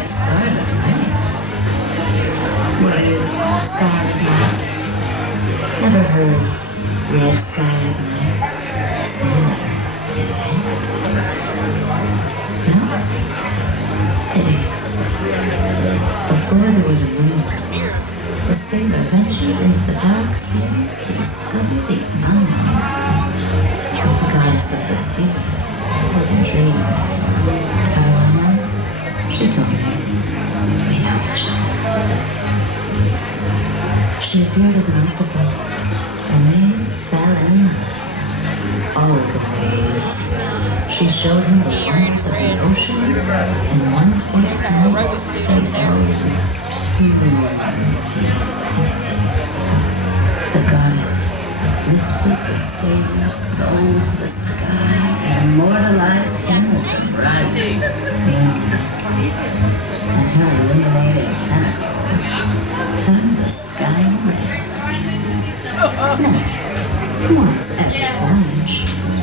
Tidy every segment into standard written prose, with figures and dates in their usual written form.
Scarlet Night. What is Scarlet Night? Never heard Red Scarlet Night? Sailors, did they? No? Pity. Before there was a moon, the sailor ventured into the dark seas to discover the unknown. The goddess of the sea was a dream. She told me, we know each other. She appeared as an octopus, and they fell in love. All of the waves. She showed him the wonders of the ocean, and one fateful night, they dove too deep. The goddess lifted the sailor's soul to the sky and immortalized him as the bright moon. And her illuminated tentacle turned the sky red. Now, once every voyage,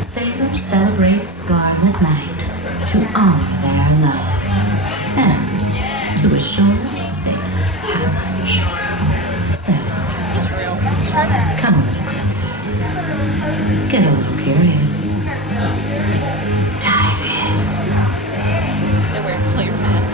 sailors celebrate Scarlet Night to honor their love and to assure safe passage. So, come a little closer. Get a little curious. Dive in. They wear clear hats.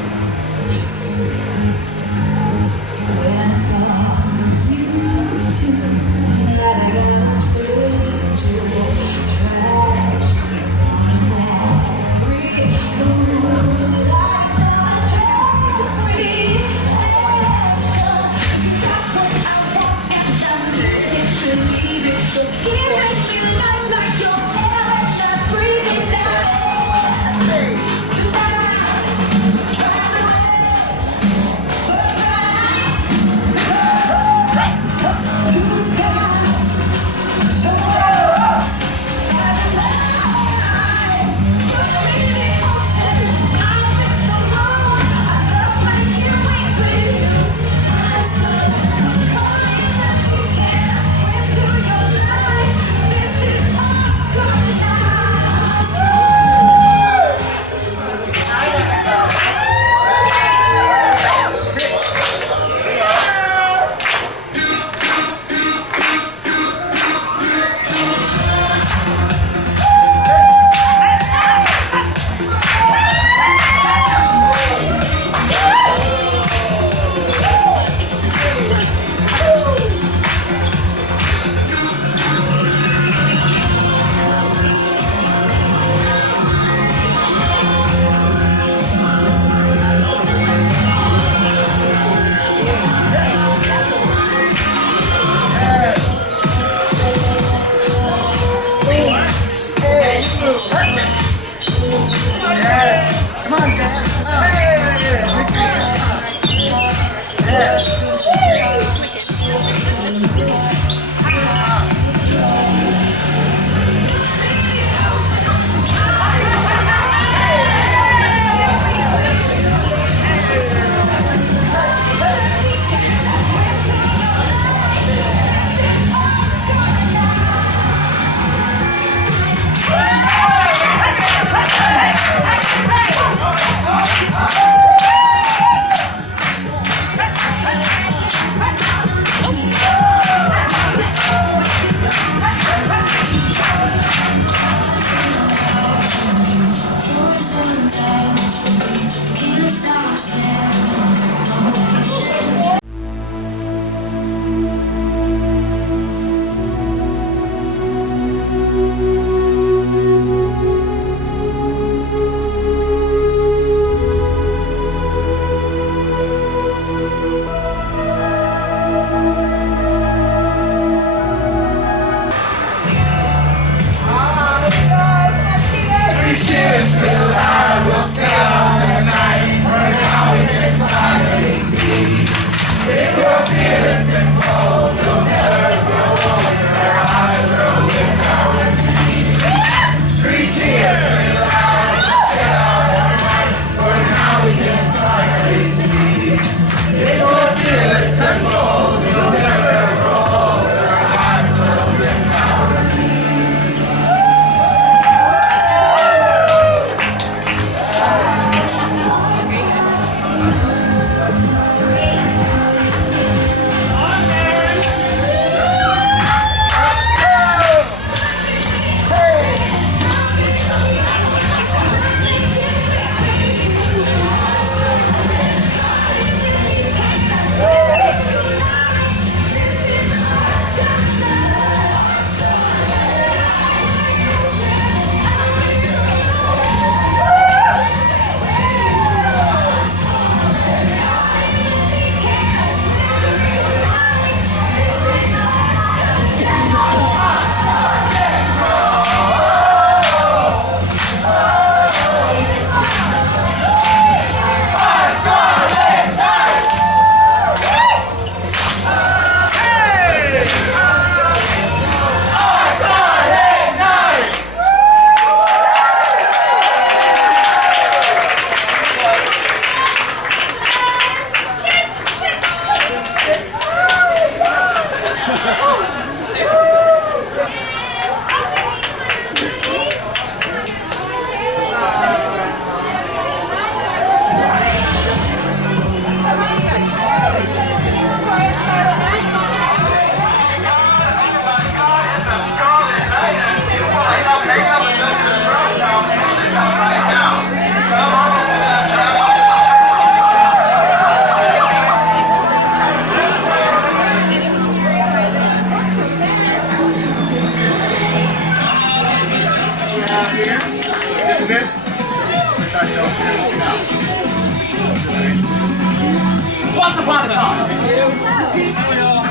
Once upon a time,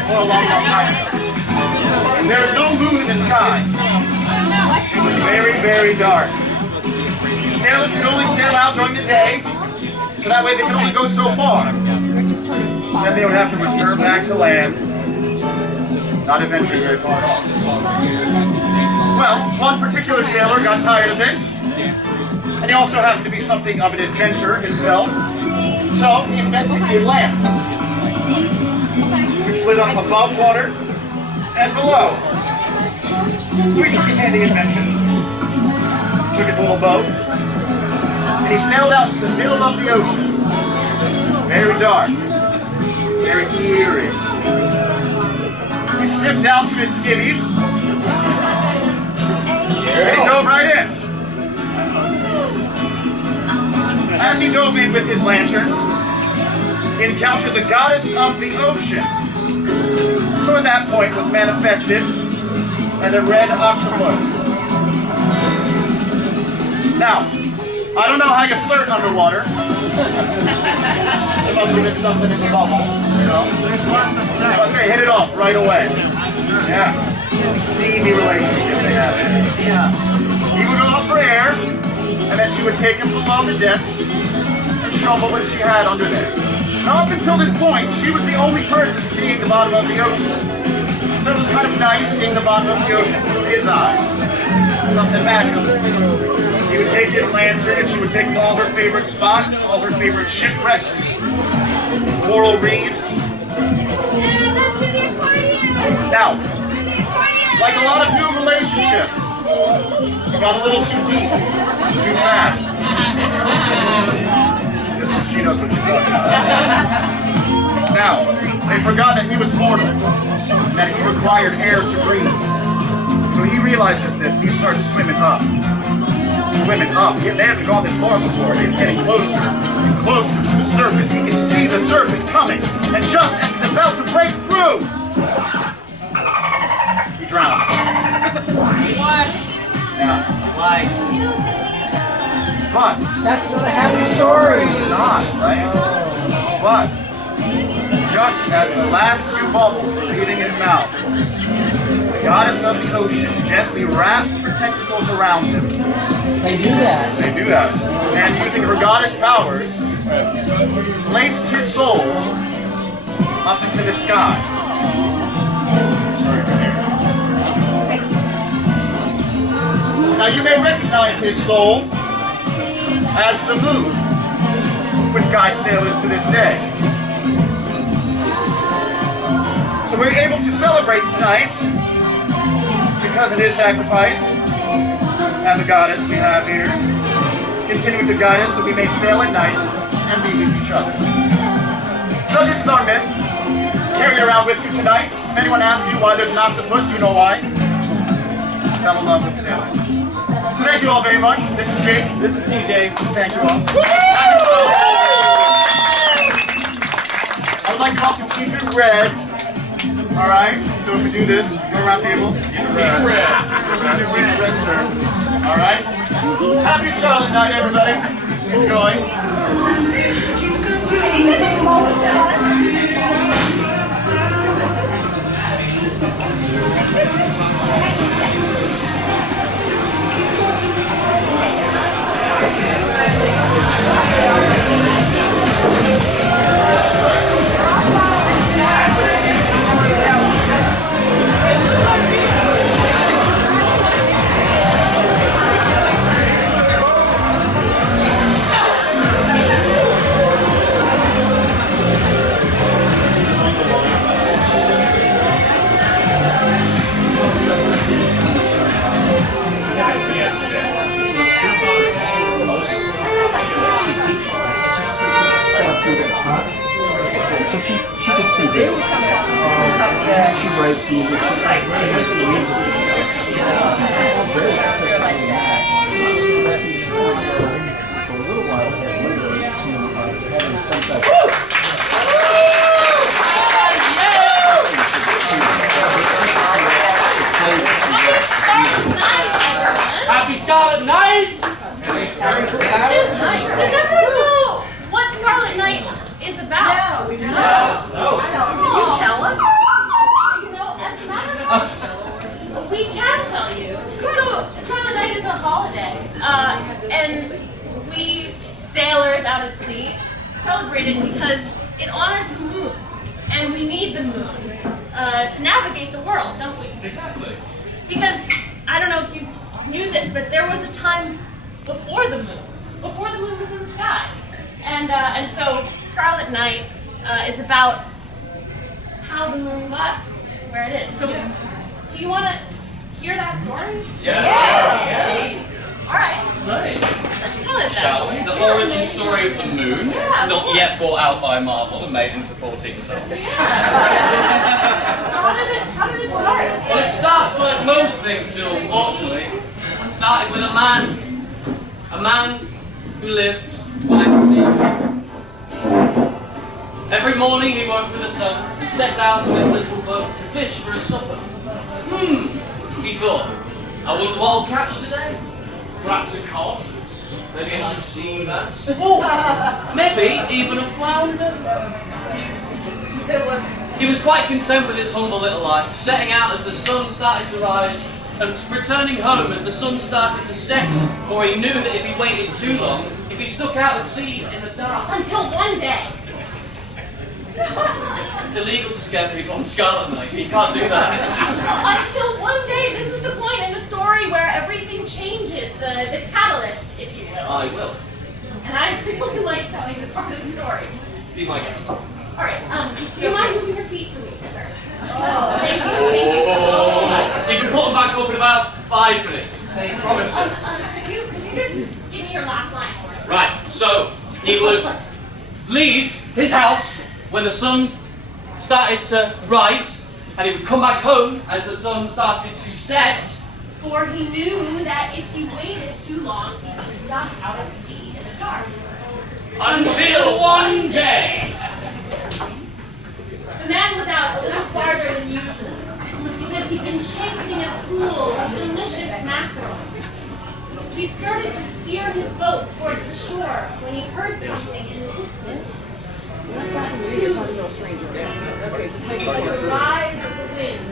or a long, long time ago, there is no moon in the sky. It was very, very dark. Sailors could only sail out during the day, so that way they could only go so far. Then they would have to return back to land, not eventually very far at all. Well, one particular sailor got tired of this, and he also happened to be something of an inventor himself, so he invented a lamp, which lit up above water and below. So he took his handy invention, took his little boat, and he sailed out to the middle of the ocean. Very dark, very eerie. He stripped down to his skivvies, and he dove right in. As he dove in with his lantern, he encountered the goddess of the ocean, who at that point was manifested as a red octopus. Now, I don't know how you flirt underwater. There must have been something in the bubbles, you know? But they hit it off right away. Yeah. Steamy relationship they have. Yeah. He would offer air, and then she would take him below the depths and show him what she had under there. Now, up until this point, she was the only person seeing the bottom of the ocean. So it was kind of nice seeing the bottom of the ocean through his eyes. Something magical. He would take his lantern and she would take him to all her favorite spots, all her favorite shipwrecks, coral reefs. Now, like a lot of new relationships, it got a little too deep, too fast. She knows what she's talking about. Now, they forgot that he was mortal, that he required air to breathe. So he realizes this, and he starts swimming up. Swimming up. They haven't gone this far before. It's getting closer and closer to the surface. He can see the surface coming. And just as he's about to break through, he drowns. What? Yeah. Why? But That's not a happy story. it's not, right? But just as the last few bubbles were leaving his mouth, the goddess of the ocean gently wrapped her tentacles around him. They do that. They do that. And using her goddess powers, placed his soul up into the sky. Now you may recognize his soul as the moon, which guides sailors to this day. So we're able to celebrate tonight because of his sacrifice and the goddess we have here, continuing to guide us so we may sail at night and be with each other. So this is our myth. Carry it around with you tonight. If anyone asks you why there's an octopus, you know why. Fell in love with sailing. So thank you all very much. This is Jake. This is DJ. Thank you all. I would like you all to keep it red. Alright? So if we do this, go around table. Keep it red. Keep it red, sir. Alright? Happy Scarlet Night, everybody. Enjoy. So she could see this. She writes music. She writes music. For a little while, had limited to having some type Happy Scarlet Night! Does everyone know what Scarlet Night is about? No, we do not. out at sea, celebrated because it honors the moon. And we need the moon to navigate the world, don't we? Exactly. Because, I don't know if you knew this, but there was a time before the moon was in the sky. And so Scarlet Night is about how the moon got where it is. So, do you want to hear that story? Yes. All right. Right. Let's tell it then. Shall we? The origin story of the moon, Yeah, of not course. yet brought out by Marvel and made into 14 films. How did it start? Well, it starts like most things do, unfortunately. It started with a man who lived by the sea. Every morning he woke with the sun and set out on his little boat to fish for his supper. He thought, I wonder what I'll catch today. Perhaps a cod, maybe a nice sea bass, maybe even a flounder. He was quite content with his humble little life, setting out as the sun started to rise and returning home as the sun started to set, for he knew that if he waited too long, he'd be stuck out at sea in the dark. Until one day. It's illegal to scare people on Scarlet Night. You can't do that. Until one day, this is the point in the story where everything changes, the catalyst, if you will. I will. And I really like telling this part of the story. Be my guest. All right, do you mind moving your feet for me, sir? Oh, thank you so much. You can put them back up in about 5 minutes. I promise you. Could you just give me your last line for us? Right, so he would leave his house when the sun started to rise, and he would come back home as the sun started to set. For he knew that if he waited too long, he'd be stuck out at sea in the dark. Until one day. The man was out a little farther than usual, because he'd been chasing a school of delicious mackerel. He started to steer his boat towards the shore when he heard something in the distance. The rise of the wind.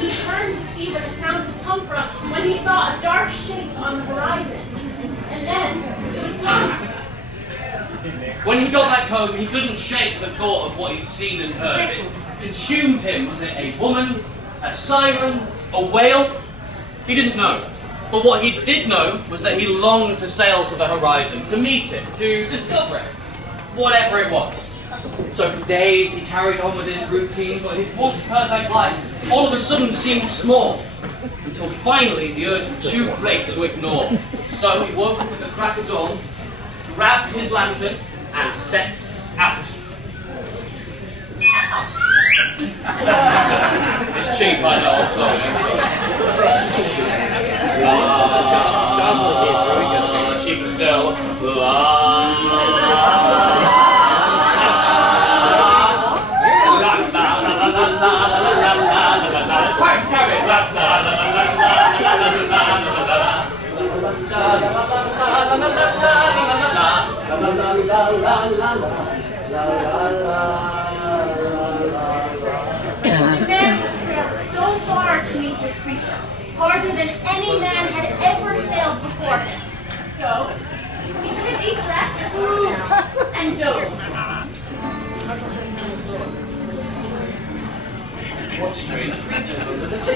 He turned to see where the sound had come from when he saw a dark shape on the horizon. And then it was gone. When he got back home, he couldn't shake the thought of what he'd seen and heard. It consumed him. Was it a woman, a siren, a whale? He didn't know. But what he did know was that he longed to sail to the horizon, to meet it, to discover it, whatever it was. So for days he carried on with his routine, but his once perfect life all of a sudden seemed small, until finally the urge was too great to ignore. So he woke up at the crack of dawn, grabbed his lantern, and set out. It's cheap, I know, I'm sorry. Cheaper still. The man had sailed so far to meet this creature, farther than any man had ever sailed before him. So, he took a deep breath and dove. What strange creatures under the sea?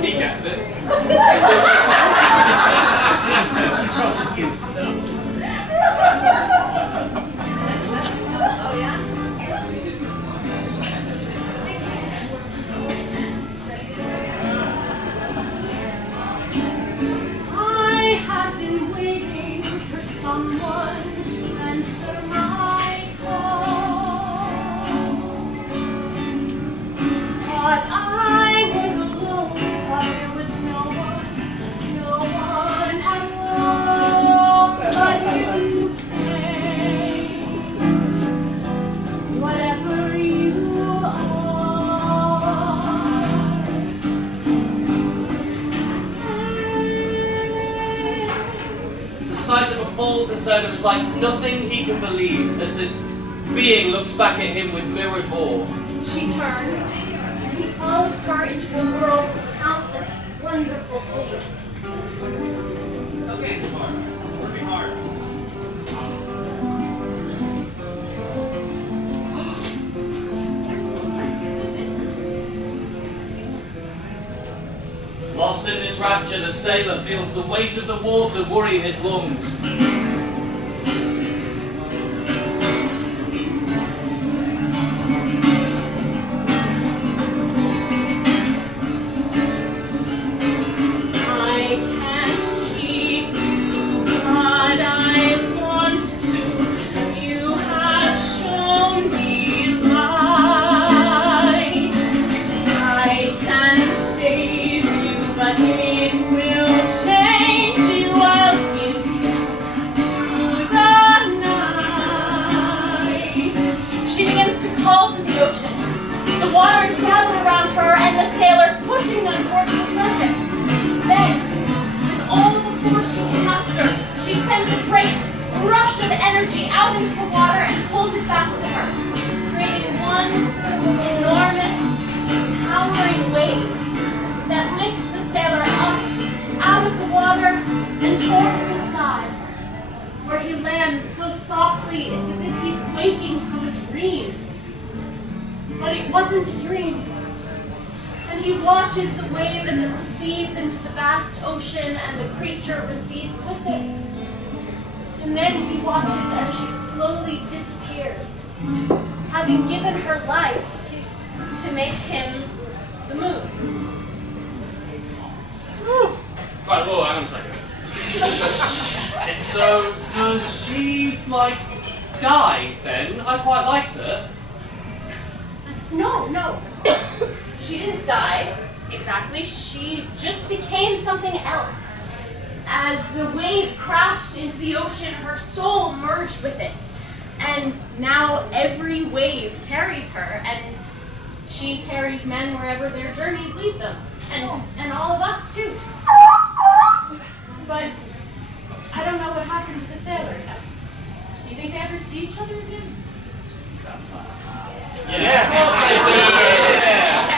He gets it. I have been waiting for someone to answer my call. Thought I was alone, thought there was no one at all. But you came, whatever you are. outside Little Falls, they said it was like nothing he can believe as this being looks back at him with mirrored awe. She turns, and he follows her into a world of countless wonderful things. Okay, working hard. Lost in this rapture, the sailor feels the weight of the water worry his lungs. I can't keep you, but I want to. You have shown me light. I can save you, but it will change you. I'll give you to the night. She begins to call to the ocean. The waters gather around her and the sailor pushing them towards the surface. Then, with all the force she can muster, she sends a great rush of energy out into the water and pulls it back to her, creating one enormous, towering wave that lifts the sailor up out of the water and towards the sky, where he lands so softly it's as if he's waking from a dream. But it wasn't a dream. And he watches the wave as it recedes into the vast ocean and the creature recedes with it. And then he watches as she slowly disappears, having given her life to make him the moon. Right, whoa, hang on a second. So, does she, like, die then? I quite liked her. No. She didn't die, exactly. She just became something else. As the wave crashed into the ocean, her soul merged with it. And now every wave carries her, and she carries men wherever their journeys lead them. And all of us, too. But I don't know what happened to the sailor yet. Do you think they ever see each other again? Yeah, of course they do.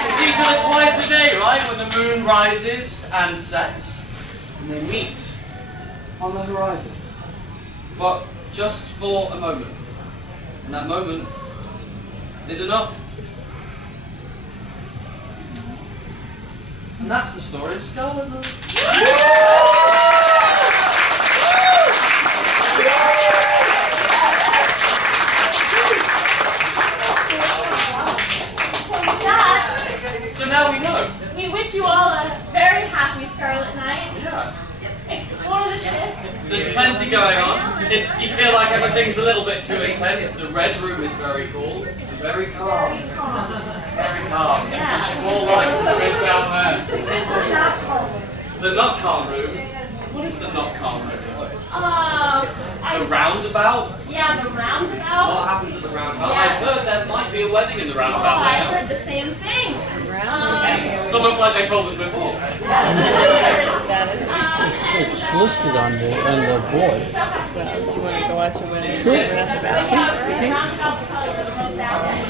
They see each other twice a day, right? When the moon rises and sets, and they meet on the horizon. But just for a moment. And that moment is enough. And that's the story of Scarlet Night. So now we know. We wish you all a very happy Scarlet Night. Yeah. Explore the ship. There's plenty going on. If you feel like everything's a little bit too intense, the red room is very cool and very calm. Very calm. Yeah. It's more like there is down there. Which is the not cold. The not calm room. What is the not calm room? The roundabout? Yeah, the roundabout. What happens at the roundabout? Yeah. I've heard there might be a wedding in the roundabout I now. heard the same thing. It's almost like they told us before. It's listed on the board. You want to go watch a wedding? But yeah, the roundabout's probably the most active.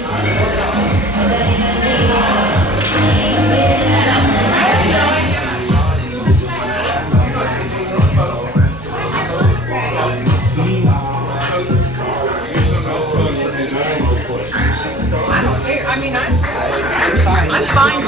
I don't care. I mean, I'm fine. I'm fine.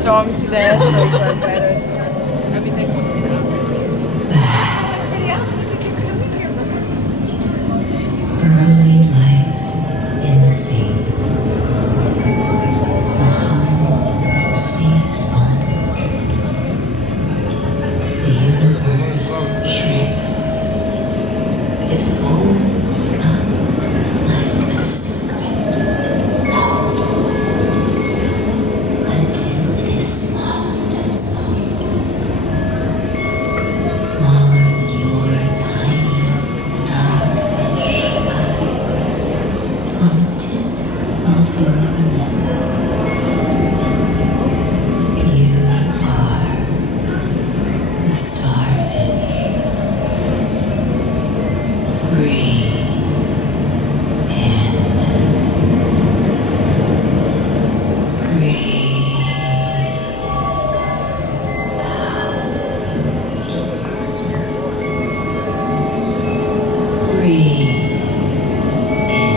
Storm today, so it was better. Everything. Early life in the sea. The humble sea spun. The universe shrinks. It folds up like a secret note until it is small and small. Smaller than your tiny starfish eye. On the tip of your lip. You are the starfish. Breathe in. Breathe out. Breathe in.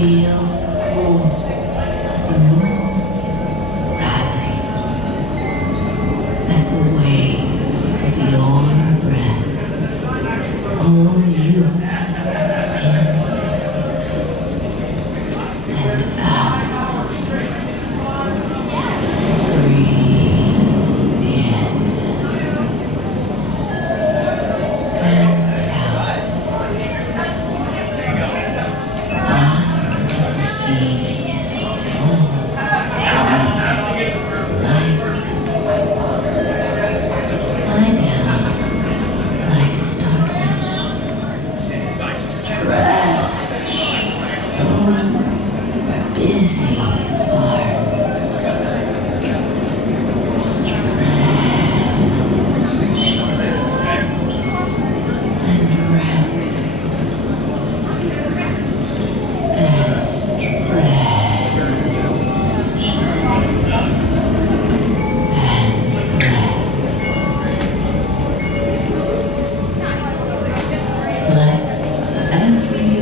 feel pull of the moon's gravity as the waves of your breath pull you in and out. Breathe in and out. The sea is full of light. Lie down like a starfish. Stretch those busy arms. Stretch and rest. And stretch and flex every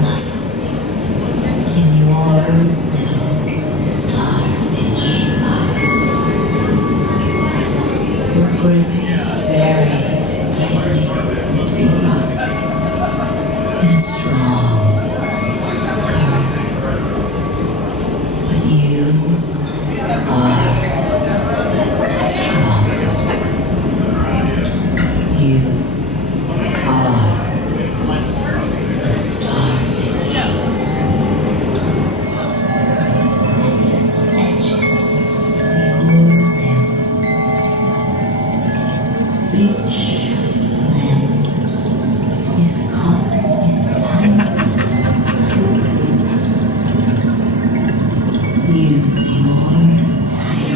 muscle in your little starfish body. You're gripping very tightly to the rock in a strong current. But you are stronger. You are the starfish. At the edges of your limbs, each limb is covered in tiny tofu. Use your tiny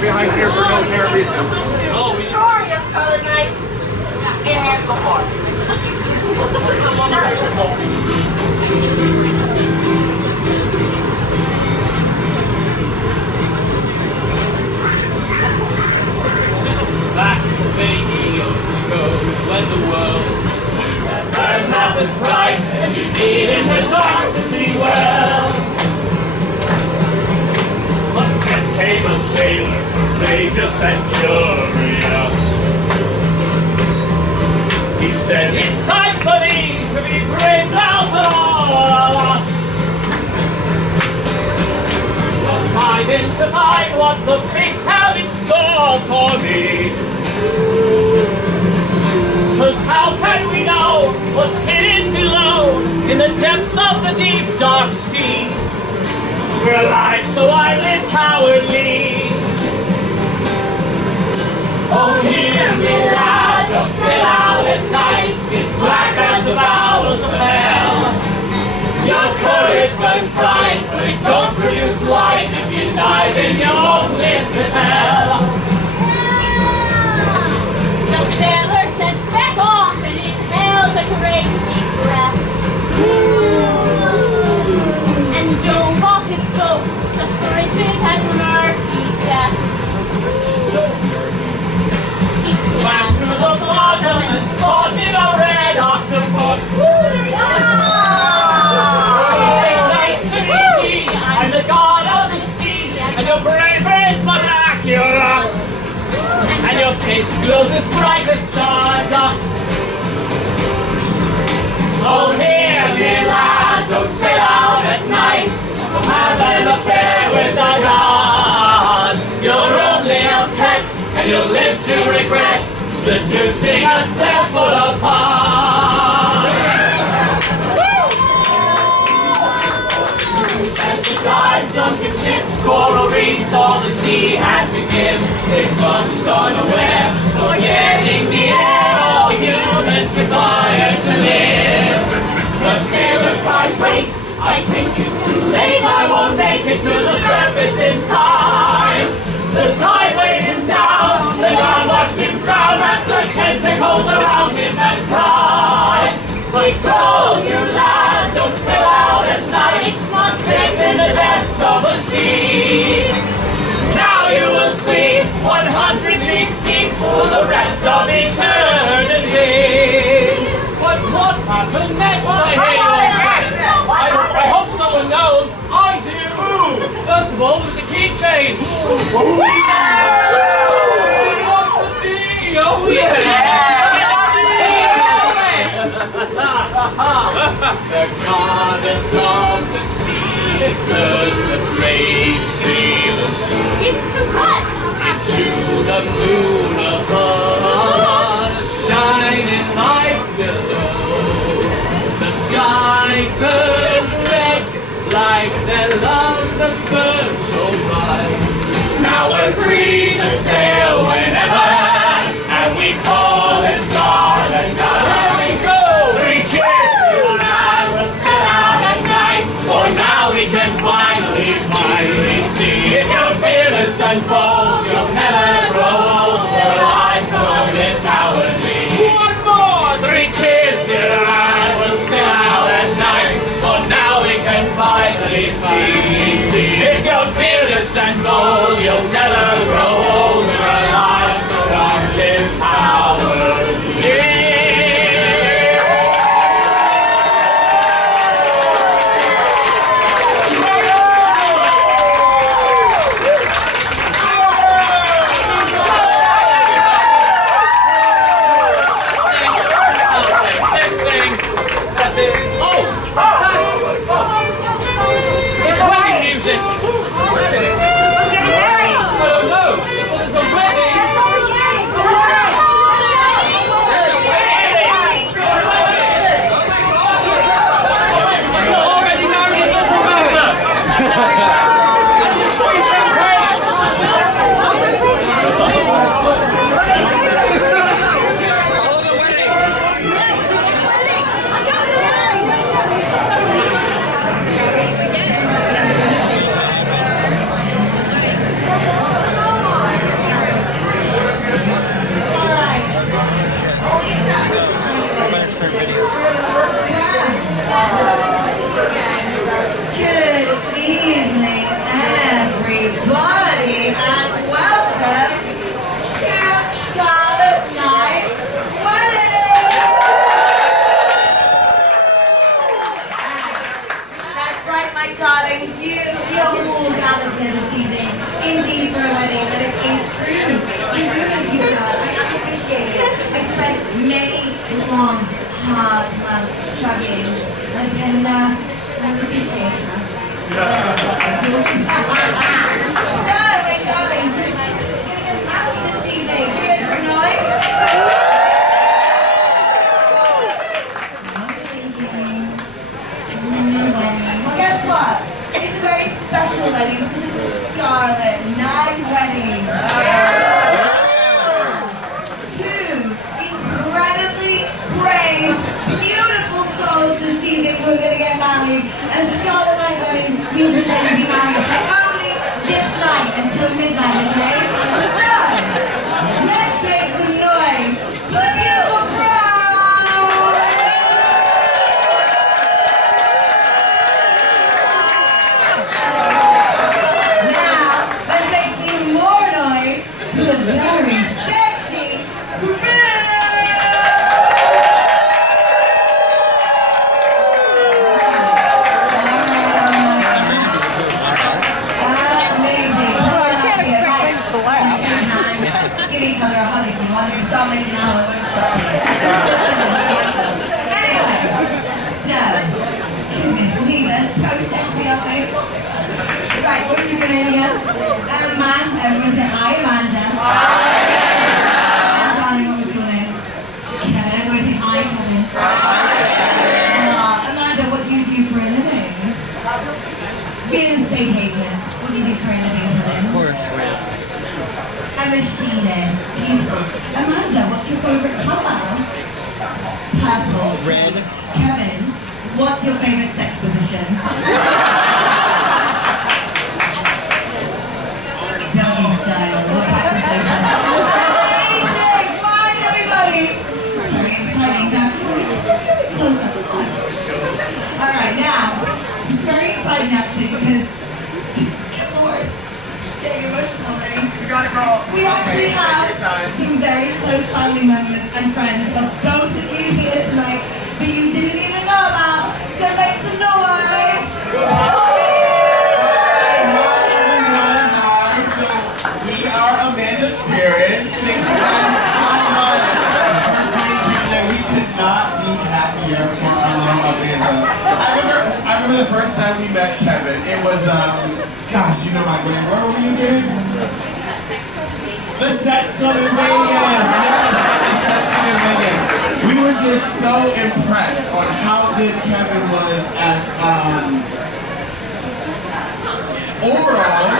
behind here for no apparent reason. Story of Scarlet Night. In here before. brave a sailor, courageous and curious. He said, it's time for thee to be brave now for all of us. You're fighting to find what the fates have in store for me. 'Cause how can we know what's hidden below in the depths of the deep dark sea? We're alive, so I live cowardly. Oh, hear me, lad, don't sit out at night. It's black as the bowels of hell. Your courage burns bright, but it don't produce light. If you die, then you won't live to tell. The sailor said, back off, and inhaled a great deep breath. And drove off his boat to frigid and murky depths. He Swam to the bottom and spotted a red octopus. He said, nice to meet thee, I'm the god of the sea, and your bravery is miraculous. And your face glows as bright as stardust. Oh, hear me, lad, don't sit out at night. Don't have an affair with the god. You're only a pet, and you'll live to regret seducing a sail full of heart. As the tide sunken ships, coral reefs, all the sea had to give. They plunged unaware, forgetting the air all humans require to live. The sailor cried, wait, I think it's too late. I won't make it to the surface in time. The tide weighed him down, the ground watched him drown, wrapped her tentacles around him and cried. I told you, lad, don't sail out at night, not safe in the depths of the sea. Now you will sleep 100 leagues deep for the rest of eternity. But what happened next? I hope someone knows. I do! First of all, there was a key change. Oh, yeah! The goddess of the sea turned the brave sailors into what? into the moon above, shining light below. The sky turns red like their love that burns so bright. Now we're free to sail whenever, and we call it Scarlet Night. We go! 3 cheers! For now we can finally see. If you're fearless and bold, you'll never grow old. Your lives will live cowardly. One more! 3 cheers, dear lad, we'll sail out at night. For now we can finally see. If you're fearless and bold, you'll never grow old. Your lives will live cowardly. dream for a wedding, but it is true. I really do that. I appreciate it. I spent many long, hard months studying, and I appreciate that. So, my darlings, we're gonna get married this evening. You make some noise? Well, guess what? It's a very special wedding because it's a Scarlet Night wedding. Two incredibly brave, beautiful souls this evening who are going to get married. And a Scarlet Night wedding means that they're going to be married only this night until midnight, okay? So, let's make some noise for the beautiful bride! Very sexy give each other a hug if you want to stop making out. Anyway, so, goodness me, they're so sexy, aren't they? Right, what is your name again? Amanda. Everyone say hi, Amanda. Hi. And darling, what was your name? Kevin. Everyone say hi, Kevin. Hi. Amanda, what do you do for a living? Real estate agent. What do you do for a living, Kevin? A machinist. Beautiful. Amanda, what's your favorite color? Purple. Red. Kevin, what's your favorite sex position? Doggy style. What about the later? Amazing! Bye, everybody! Very exciting. Now, close up. Alright, now, it's very exciting actually because, good lord, it's getting emotional already. You got it, girl. We actually have some very close family members and friends of both of you here tonight that you didn't even know about. So make some noise! We are Amanda's parents. Thank you guys so much. We could not be happier for Amanda. I remember the first time we met Kevin. It was, gosh, you know my brand. Where were we again? The Sex Club in Vegas. Yes, the Sex Club in Vegas. We were just so impressed on how good Kevin was at oral.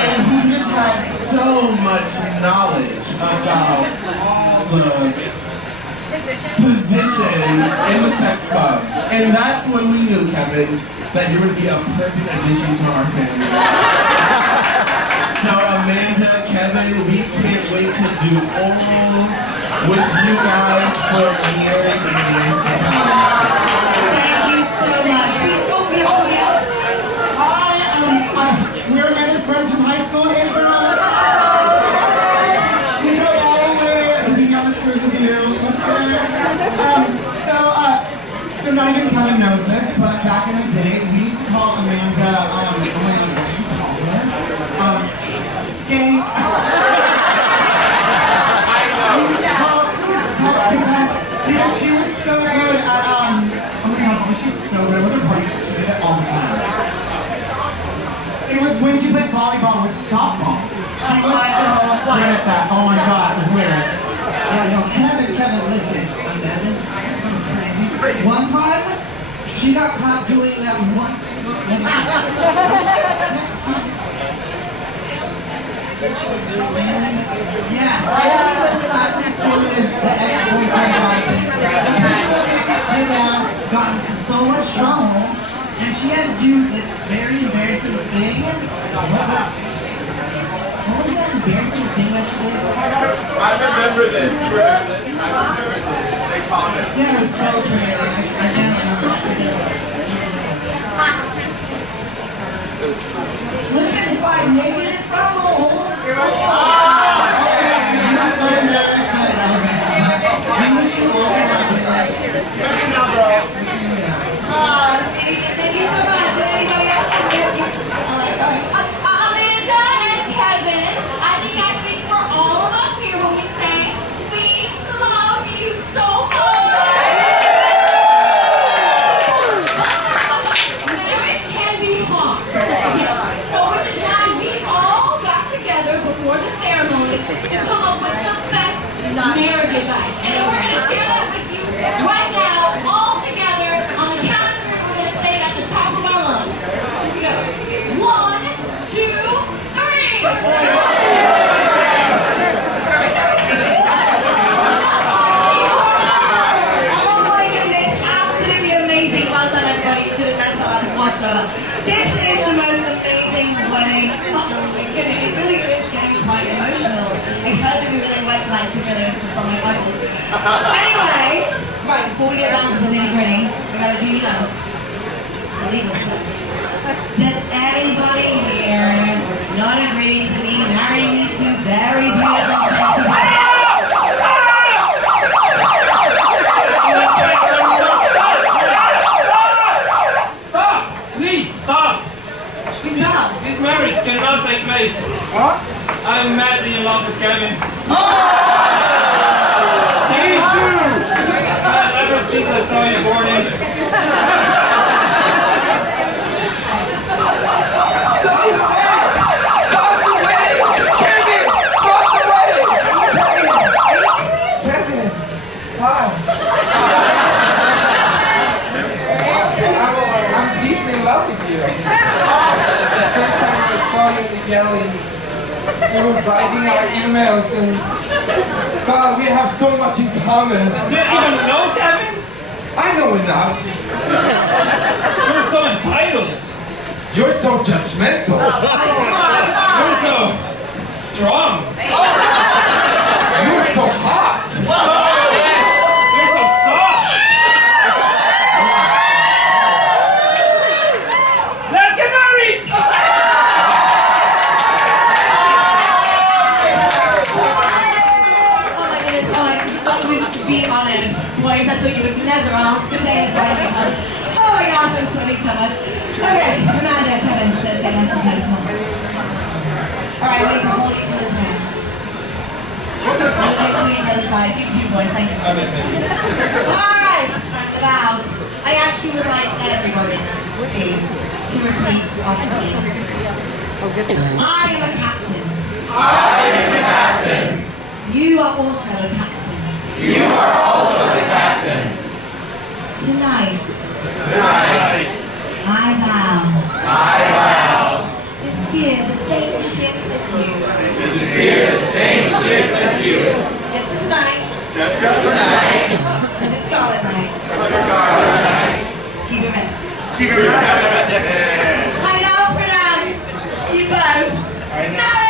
And he just had so much knowledge about all the positions in the sex club. And that's when we knew, Kevin, that you would be a perfect addition to our family. So Amanda, Kevin, we can't wait to do oral with you guys for years and years to come. Thank you so much. Somebody else? Hi, we're Amanda's friends from high school. Hey, girls. We go all the way to be on this cruise with you. What's good? So not even Kevin knows this, but back in the day, we used to call Amanda, oh my god, what do you call her? Skank. I know. We used to call because she was so good at, oh my god, she's so good. It was a party, she did it all the time. It was when she played volleyball with softballs. She was so good at that. Oh my god, it was weird. Yeah, yo, Kevin, listen. Amanda's crazy. One time, she got caught doing that one thing. Yes, I was not pursuing the ex-boyfriend party. The person came down, got into so much trouble, and she had to do this very embarrassing thing. What was that embarrassing thing that she did? I remember this. You remember this? I remember this. They called it. Yeah, it was so crazy. I can't remember. Slip inside naked in front of the holes. Okay, you're so embarrassed, but okay. We wish you all the best with this. Thank you so much. Anybody else? goodness, it really is getting quite emotional. I heard that we really went tonight together from my Bible. Anyway, right, before we get down to the nitty-gritty, we gotta do, you know, the legal stuff. Does anybody here not agree to me marrying these two very beautiful sexy This marriage cannot take place. What? I'm madly in love with Kevin. Me too! Ever since I saw you born in. Stop the wedding! Kevin! Stop the wedding! Kevin! Hi. I'm deeply in love with you. First time I saw you in the galley, we were writing our emails and God, we have so much in common. Do you even know Kevin? I know enough. You're so entitled. You're so judgmental. You're so strong. You're so hot. Yes, you're so soft. Let's get married! Oh my goodness, I thought you would be honest. Boys, I thought you would never ask the day is right now. Oh my gosh, I'm sweating so much. Okay, Amanda, Kevin, let's get nice and personal. Alright, we need to hold each other's hands. We'll look to each other's eyes. You two boys, thank you. Alright, the vows. I actually would like everybody, please, to repeat after me. I am a captain. I am the captain. You are also a captain. You are also the captain. Tonight, I vow to steer the same ship as you. To steer the same ship as you. Just for tonight, Just for tonight. because it's Scarlet Night. Scarlet Night. Keep it ready. Keep it right. I now pronounce you both married!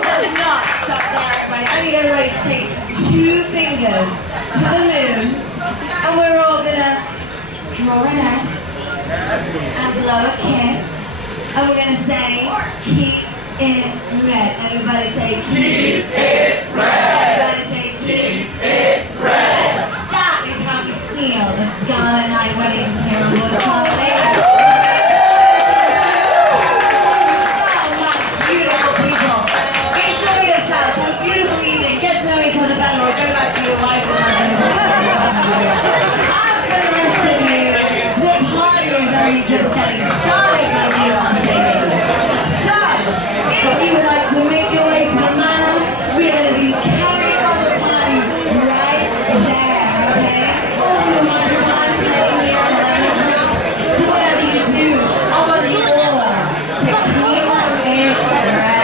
Does not stop there, everybody. I need everybody to take 2 fingers to the moon, and we're all gonna draw an S and blow a kiss, and we're gonna say, keep it red. Everybody say, keep it red. Everybody say, keep it red. That is how we seal the Scarlet Night weddings here on board Scarlet Lady. So much beautiful people. Enjoy yourselves. Have a beautiful evening. Get to know each other better or go back to your wives and husbands. As for the rest of you, the party is only just getting started, my dear Singing. So, if you would like to make your way to the Manor, we're going to be carrying on the party right there, okay? All you want to run, playing here on Roundabout, whatever you do, I want you all to keep it red.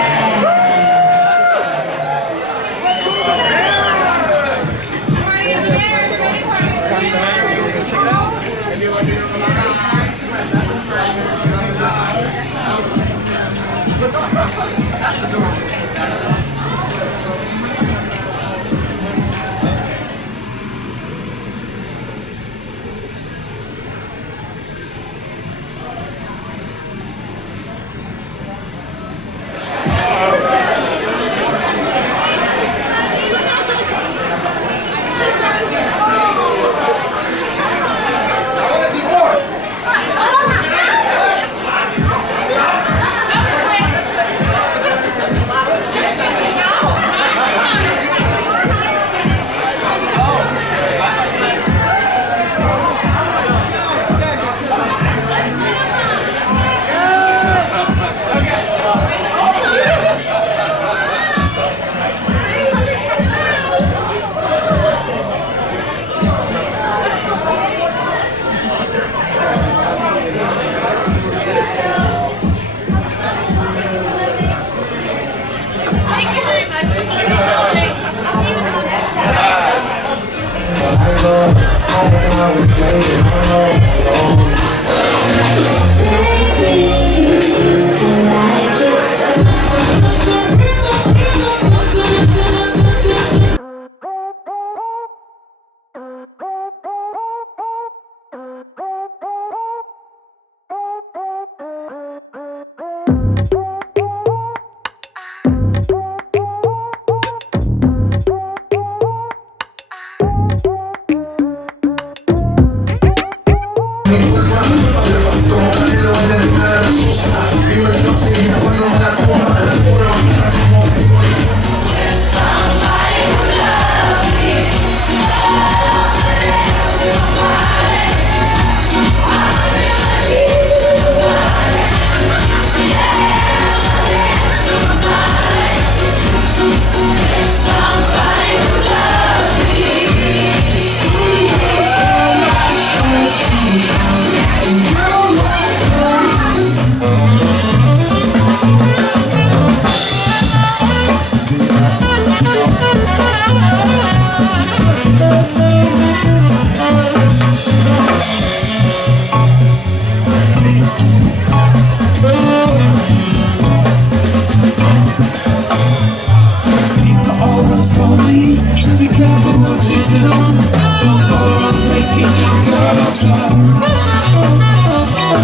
I was playing,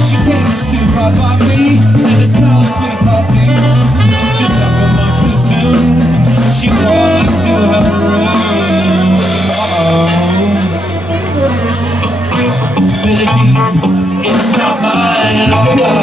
She came and stood right by me, and the smell of sweet perfume. Just after much too soon, she walked into her room. Billie Jean is not my lover.